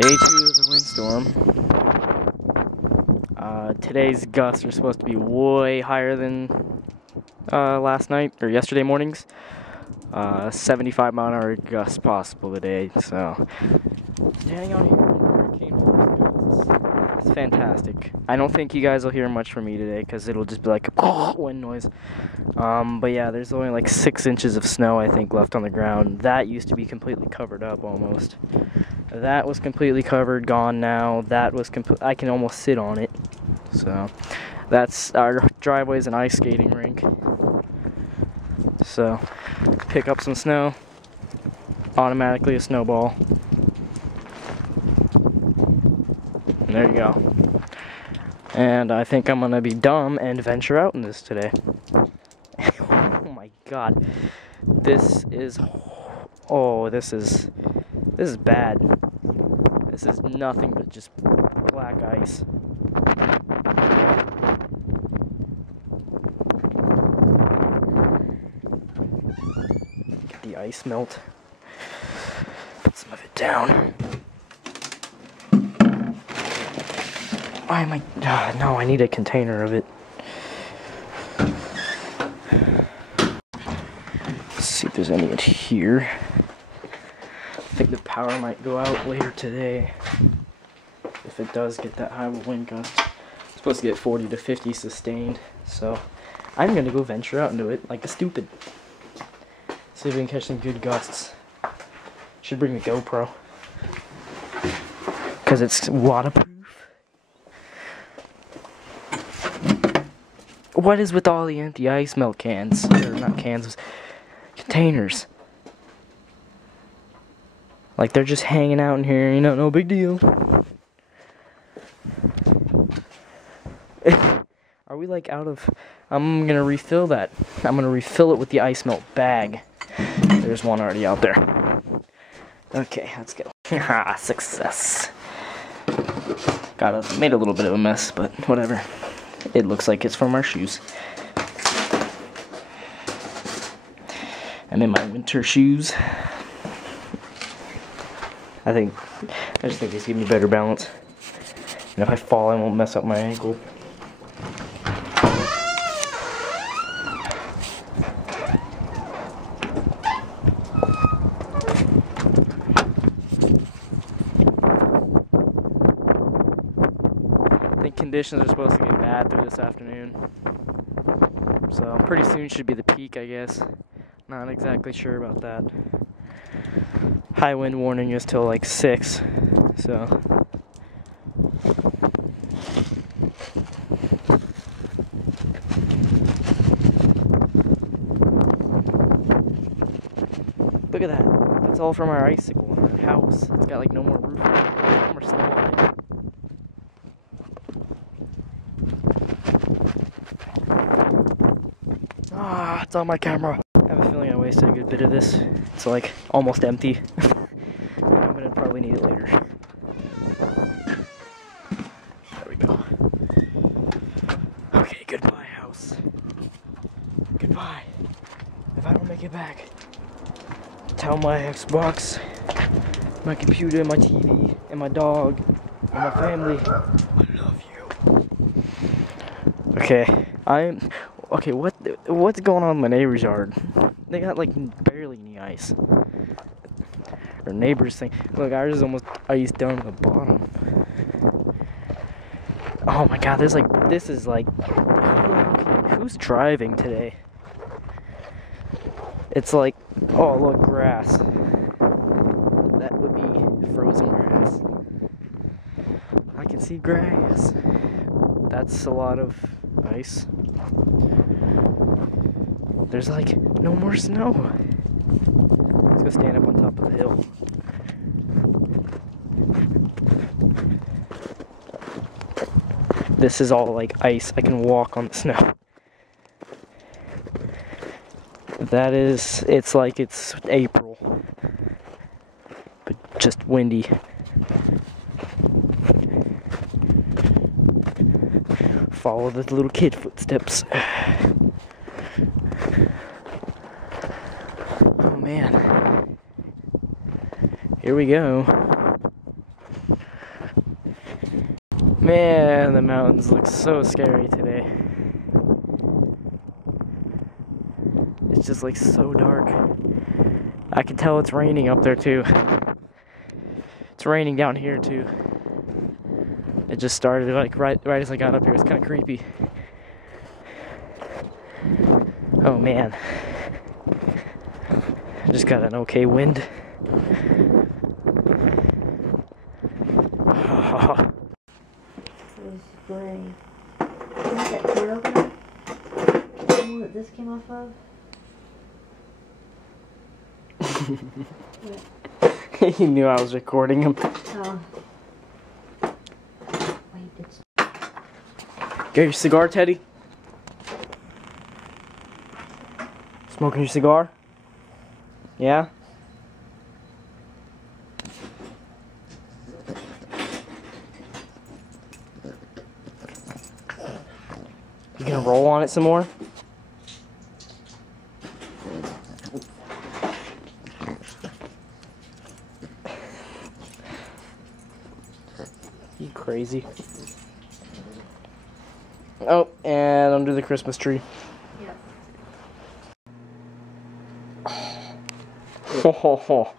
Day 2 of the windstorm. Today's gusts are supposed to be way higher than last night or yesterday morning's. 75-mile-an-hour gusts possible today. So, standing out here in hurricane force gusts, it's fantastic. I don't think you guys will hear much from me today because it'll just be like a wind noise. But yeah, there's only like 6 inches of snow I think left on the ground. That used to be completely covered up almost. That was completely covered, gone now. That was I can almost sit on it. So that's our driveway's an ice skating rink. So pick up some snow, automatically a snowball. And there you go. And I think I'm gonna be dumb and venture out in this today. Oh my god. This is bad. This is nothing but just black ice. Get the ice melt. Put some of it down. Why am I... no, I need a container of it. Let's see if there's any in here. I think the power might go out later today. If it does get that high of a wind gust. It's supposed to get 40 to 50 sustained. So I'm gonna go venture out into it like a stupid. See if we can catch some good gusts. Should bring the GoPro. Because it's waterproof. What is with all the empty ice melt cans? Or not cans, containers. Like they're just hanging out in here, you know, no big deal. Are we like out of... I'm gonna refill that. I'm gonna refill it with the ice melt bag. There's one already out there. Okay, let's go. Haha, success. Made a little bit of a mess, but whatever. It looks like it's from our shoes. I'm in my winter shoes. I just think these give me better balance. And if I fall, I won't mess up my ankle. I think conditions are supposed to get bad through this afternoon. So pretty soon should be the peak, I guess. Not exactly sure about that. High wind warning is till like 6, so. Look at that. That's all from our icicle in our house. It's got like no more roof, no more snow on it. Ah, it's on my camera. I have a feeling I wasted a good bit of this. It's like almost empty. I'm gonna probably need it later. There we go. Okay, goodbye house. Goodbye. If I don't make it back, tell my Xbox, my computer, my TV, and my dog, and my family, I love you. Okay, okay, what's going on in my neighbor's yard? They got like barely any ice. Or neighbor's thing. Look, ours is almost iced down to the bottom. Oh my god, this is like who's driving today? It's like, oh look, grass. That would be frozen grass. I can see grass. That's a lot of ice. There's like no more snow. Let's go stand up on top of the hill. This is all like ice. I can walk on the snow. It's like it's April, but just windy. Follow the little kid footsteps. Oh man. Here we go. Man, the mountains look so scary today. It's just like so dark. I can tell it's raining up there too. It's raining down here too. It just started like right as I got up here. It's kind of creepy. Oh man. I just got an okay wind. This is gray. Isn't that clear over there? The one that this came off of? He knew I was recording him. Oh. Wait, it's... Get your cigar, Teddy. Smoking your cigar? Yeah? You gonna roll on it some more? You crazy. Oh, and under the Christmas tree. Yep. Ho ho ho.